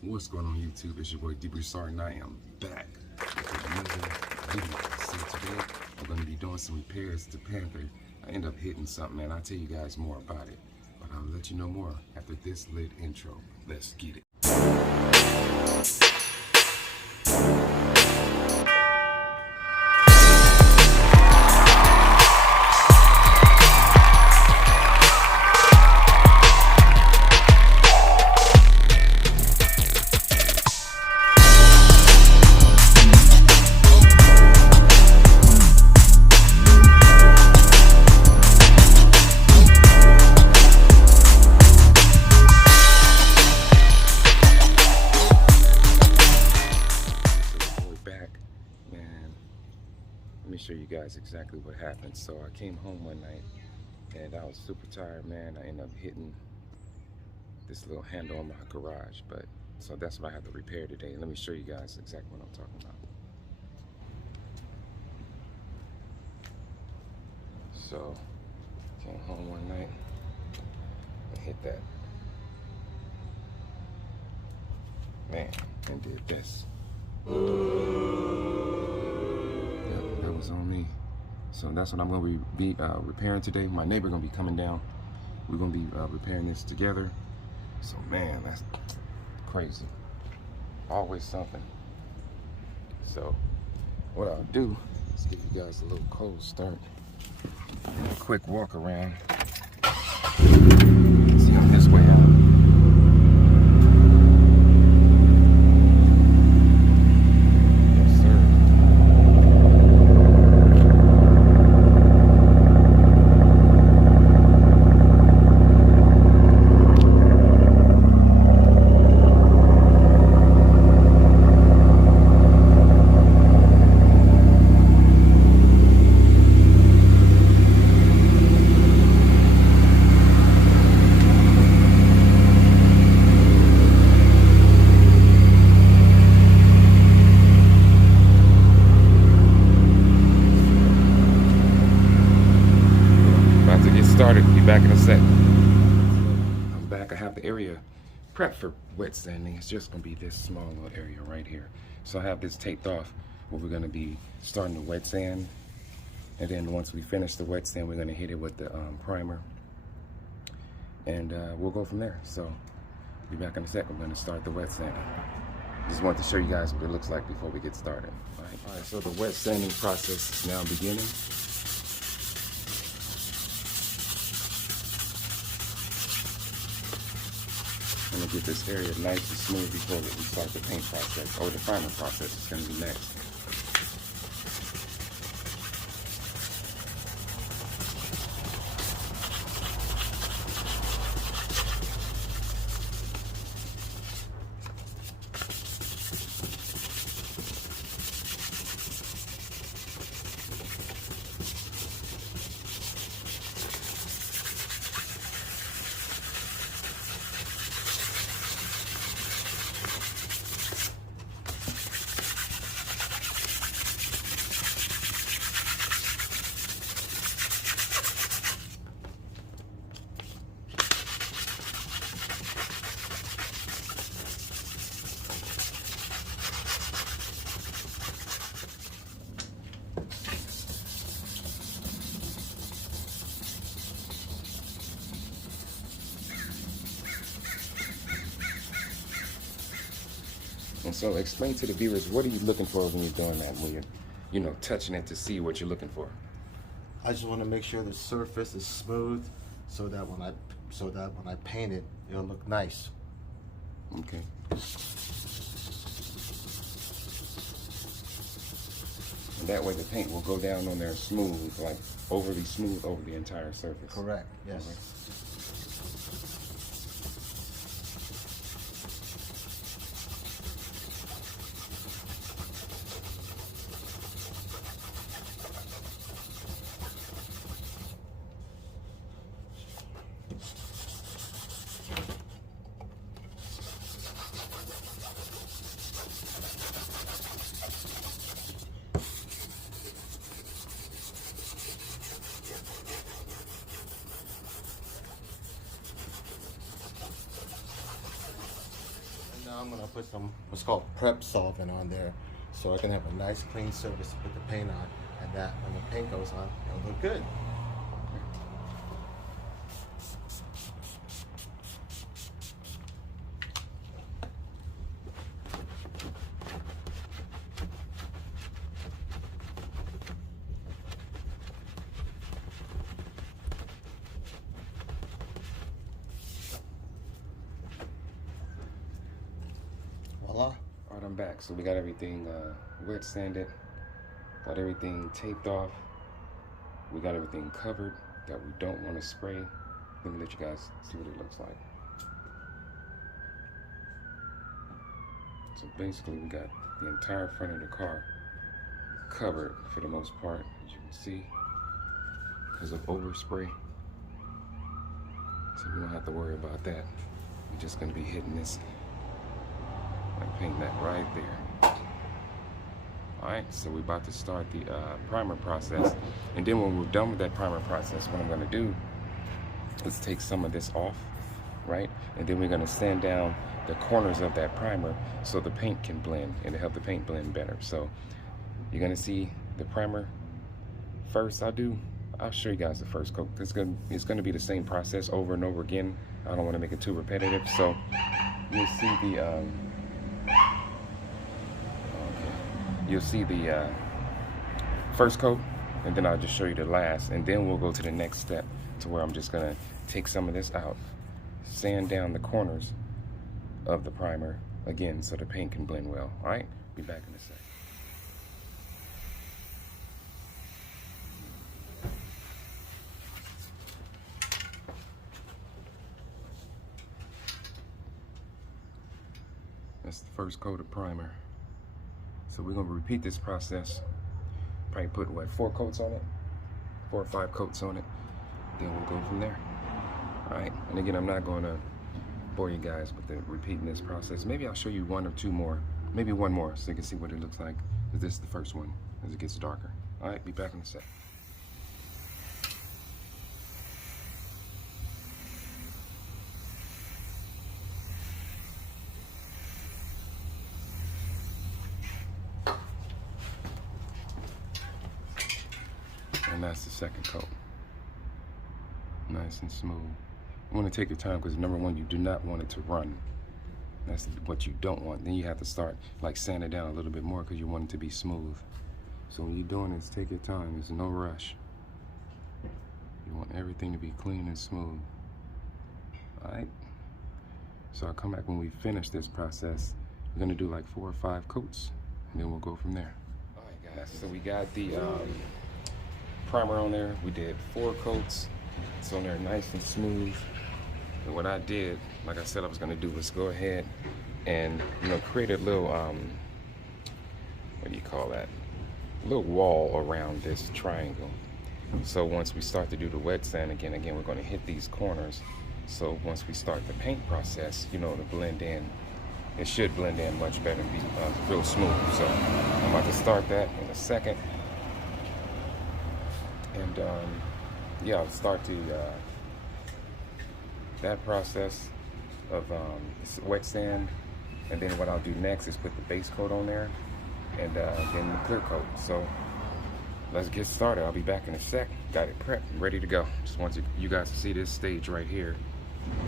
What's going on YouTube? It's your boy D Broussard and I am back with another video. So today I'm going to be doing some repairs to Panther. I end up hitting something, man. I'll tell you guys more about it, but I'll let you know more after this lit intro. Let's get it. Let me show you guys exactly what happened. So I came home one night and I was super tired, man. I ended up hitting this little handle on my garage, but so that's what I have to repair today. Let me show you guys exactly what I'm talking about. So came home one night and hit that, man, and did this. That was on me. So that's what I'm going to be repairing today. My neighbor going to be coming down. We're going to be repairing this together. So man, that's crazy. Always something. So what I'll do is give you guys a little cold start. A quick walk around. See, I'm this way out. Started, be back in a sec. I'm back. I have the area prepped for wet sanding. It's just gonna be this small little area right here. So I have this taped off where we're gonna be starting the wet sand, and then once we finish the wet sand, we're gonna hit it with the primer, and we'll go from there. So be back in a sec. I'm gonna start the wet sanding. Just wanted to show you guys what it looks like before we get started. All right, so the wet sanding process is now beginning. I'm gonna get this area nice and smooth before we start the paint process, or the primer process is gonna be next. And so explain to the viewers, what are you looking for when you're doing that, when you're, touching it to see what you're looking for? I just want to make sure the surface is smooth so that when I paint it, it'll look nice. Okay. And that way the paint will go down on there smooth, like overly smooth over the entire surface. Correct, yes. Okay. Now I'm gonna put some what's called prep solvent on there, so I can have a nice clean surface to put the paint on, and that when the paint goes on, it'll look good. Voila. All right, I'm back. So we got everything wet sanded, got everything taped off, we got everything covered that we don't want to spray. Let me let you guys see what it looks like. So basically we got the entire front of the car covered for the most part, as you can see, because of overspray. So we don't have to worry about that. We're just going to be hitting this, like painting that right there. Alright, so we're about to start the primer process. And then when we're done with that primer process, what I'm going to do is take some of this off, right? And then we're going to sand down the corners of that primer so the paint can blend and to help the paint blend better. So you're going to see the primer first. I'll show you guys the first coat. It's going to be the same process over and over again. I don't want to make it too repetitive. So you'll see the you'll see the first coat, and then I'll just show you the last, and then we'll go to the next step to where I'm just gonna take some of this out, sand down the corners of the primer again so the paint can blend well. All right, be back in a sec. That's the first coat of primer. So we're gonna repeat this process. Probably put what, 4 coats on it? 4 or 5 coats on it. Then we'll go from there. All right, and again, I'm not gonna bore you guys with repeating this process. Maybe I'll show you 1 or 2 more, maybe 1 more so you can see what it looks like. This is the first one as it gets darker. All right, be back in a sec. And that's the second coat. Nice and smooth. You want to take your time because number one, you do not want it to run. That's what you don't want. Then you have to start like sand it down a little bit more because you want it to be smooth. So when you're doing this, take your time. There's no rush. You want everything to be clean and smooth. All right. So I'll come back when we finish this process. We're gonna do like 4 or 5 coats, and then we'll go from there. All right, guys. So we got the primer on there. We did 4 coats. It's on there nice and smooth. And what I did, like I said I was gonna do, was go ahead and create a little what do you call that? A little wall around this triangle. So once we start to do the wet sand again, we're gonna hit these corners. So once we start the paint process, to blend in, it should blend in much better and be real smooth. So I'm about to start that in a second. And yeah, I'll start that process of wet sand, and then what I'll do next is put the base coat on there, and then the clear coat. So let's get started. I'll be back in a sec. Got it prepped, ready to go. Just want you guys to see this stage right here,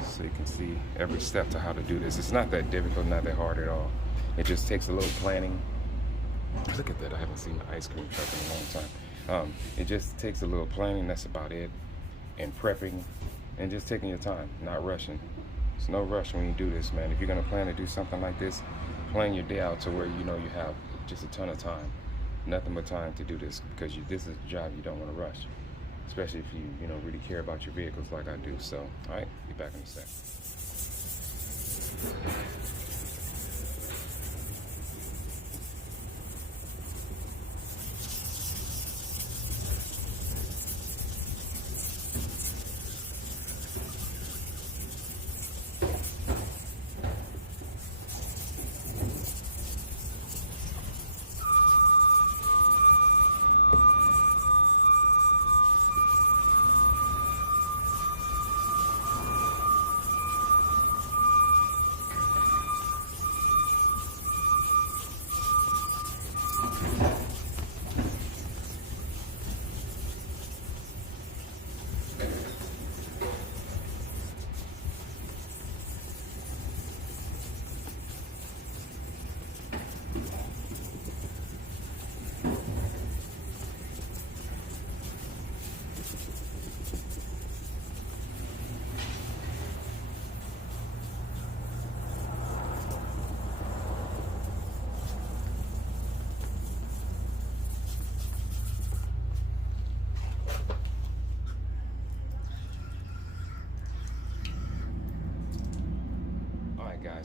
so you can see every step to how to do this. It's not that difficult, not that hard at all. It just takes a little planning. Look at that, I haven't seen the ice cream truck in a long time. It just takes a little planning, that's about it, and prepping, and just taking your time, not rushing. There's no rush when you do this, man. If you're gonna plan to do something like this, plan your day out to where you have just a ton of time, nothing but time to do this, because this is a job you don't want to rush, especially if you really care about your vehicles like I do. So, all right, be back in a sec.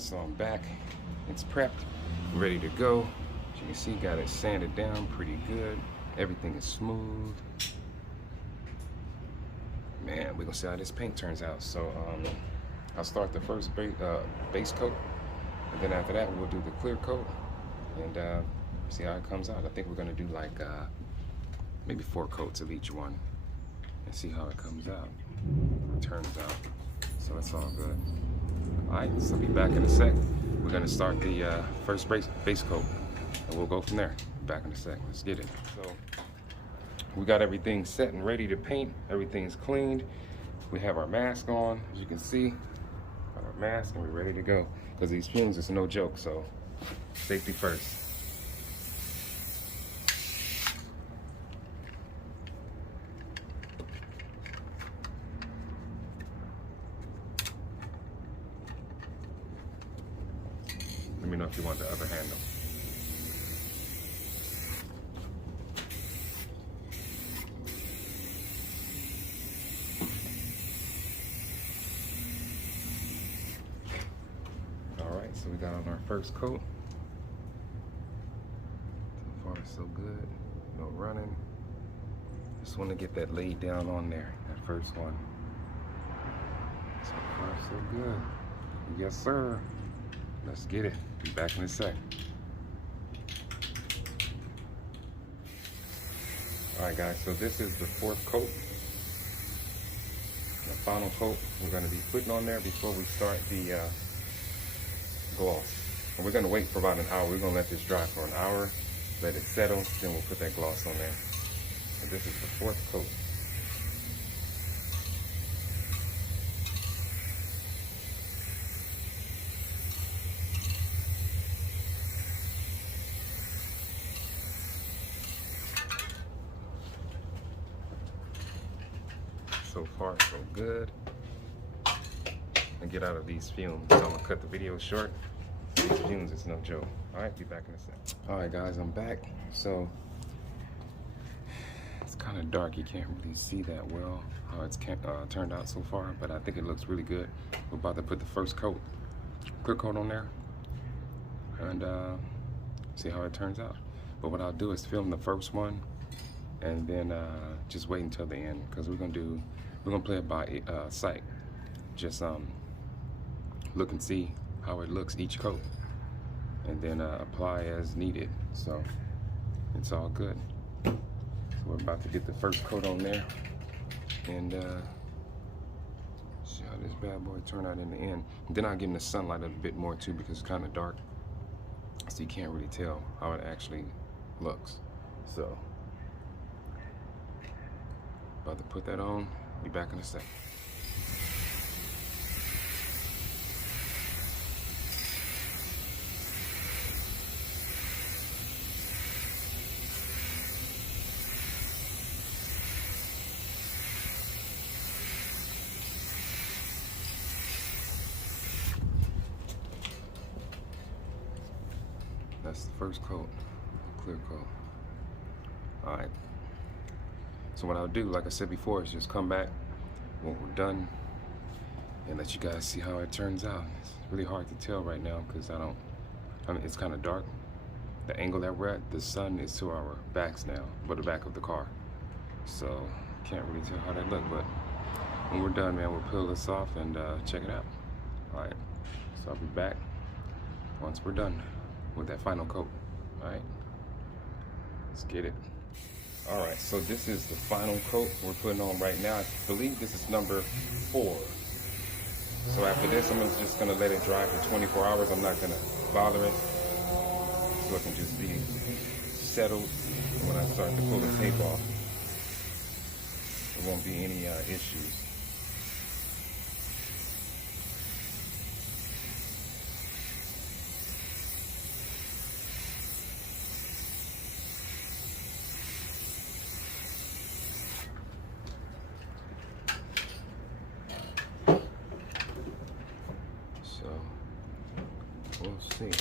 so I'm back. It's prepped, ready to go. As you can see, got it sanded down pretty good. Everything is smooth. Man, we're gonna see how this paint turns out. So I'll start the first base coat, and then after that we'll do the clear coat and see how it comes out. I think we're gonna do like maybe 4 coats of each one and see how it comes out, turns out. So it's all good. All right, so be back in a sec. We're gonna start the first base coat, and we'll go from there. Back in a sec. Let's get it. So we got everything set and ready to paint. Everything's cleaned. We have our mask on, as you can see. Got our mask, and we're ready to go. Because these fumes is no joke, so safety first. Let me know if you want the other handle. Alright, so we got on our first coat. So far so good. No running. Just want to get that laid down on there, that first one. So far so good. Yes sir. Let's get it. Be back in a sec. Alright guys, so this is the 4th coat. The final coat we're going to be putting on there before we start the gloss. And we're going to wait for about an hour. We're going to let this dry for an hour, let it settle, then we'll put that gloss on there. And this is the 4th coat. So far, so good. And get out of these fumes. So I'm gonna cut the video short. These fumes is no joke. All right, be back in a sec. All right, guys, I'm back. So it's kind of dark. You can't really see that well how it's turned out so far, but I think it looks really good. We're about to put the first coat, clear coat on there, and see how it turns out. But what I'll do is film the first one, and then just wait until the end, because we're gonna play it by sight. Just look and see how it looks each coat, and then apply as needed. So it's all good. So we're about to get the first coat on there, and see how this bad boy turn out in the end. And then I'll get in the sunlight a bit more too, because it's kind of dark, so you can't really tell how it actually looks. So about to put that on. Be back in a sec. That's the first coat, clear coat. All right. So what I'll do, like I said before, is just come back when we're done and let you guys see how it turns out. It's really hard to tell right now because I mean, it's kind of dark. The angle that we're at, the sun is to our backs now, but the back of the car. So can't really tell how that look, but when we're done, man, we'll peel this off and check it out. All right, so I'll be back once we're done with that final coat. All right, let's get it. All right, so this is the final coat we're putting on right now. I believe this is number 4. So after this, I'm just gonna let it dry for 24 hours. I'm not gonna bother it, so it can just be settled. And when I start to pull the tape off, there won't be any issues. We'll see.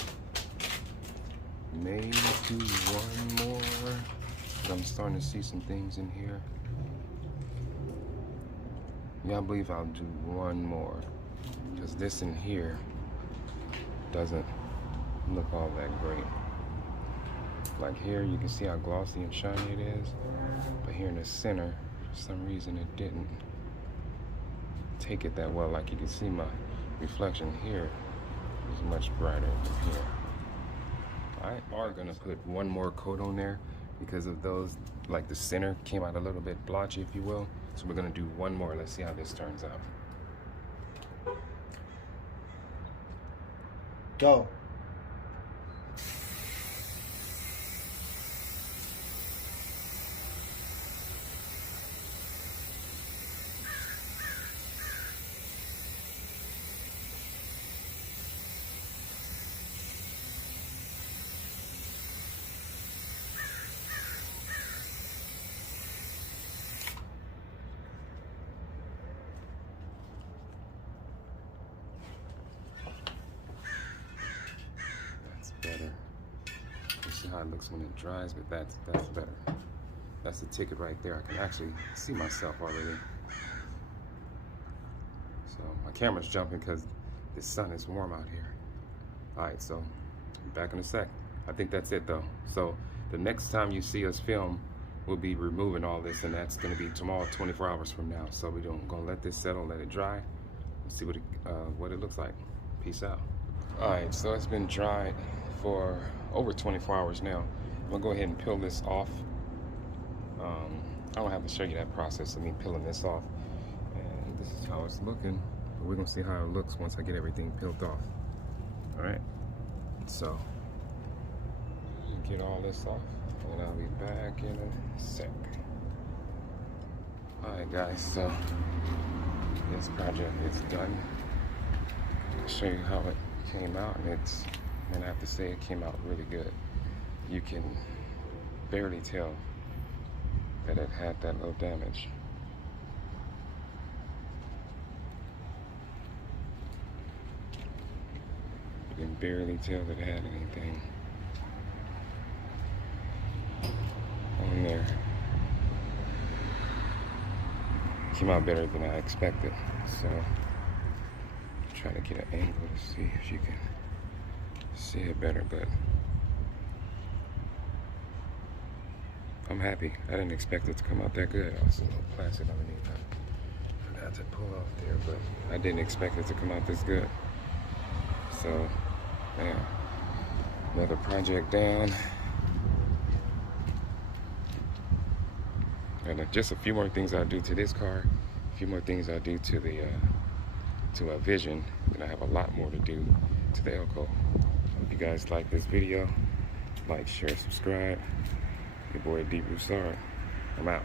Maybe one more. I'm starting to see some things in here. Yeah, I believe I'll do one more. Because this in here doesn't look all that great. Like here, you can see how glossy and shiny it is, but here in the center, for some reason it didn't take it that well. Like you can see my reflection here is much brighter than here. I are gonna put one more coat on there because of those, like the center came out a little bit blotchy, if you will. So we're gonna do one more. Let's see how this turns out. Go. Better. You see how it looks when it dries, but that's better. That's the ticket right there. I can actually see myself already. So my camera's jumping because the sun is warm out here. All right, so back in a sec. I think that's it though. So the next time you see us film, we'll be removing all this, and that's gonna be tomorrow, 24 hours from now. So we're gonna let this settle, let it dry, and see what it looks like. Peace out. All right, so it's been dried for over 24 hours now. I'm gonna go ahead and peel this off. I don't have to show you that process of me peeling this off. And this is how it's looking. But we're gonna see how it looks once I get everything peeled off. All right, so get all this off and I'll be back in a sec. All right guys, so this project is done. I'll show you how it came out, and I have to say it came out really good. You can barely tell that it had that little damage. You can barely tell that it had anything on there. Came out better than I expected, so try to get an angle to see if you can see it better, but I'm happy. I didn't expect it to come out that good. Also, a little plastic underneath. I forgot to pull off there, but I didn't expect it to come out this good. So, man, another project down. And just a few more things I'll do to this car, a few more things I'll do to the a Vision, and I have a lot more to do to the Elko. If you guys like this video, like, share, subscribe. Your boy D. Broussard. I'm out.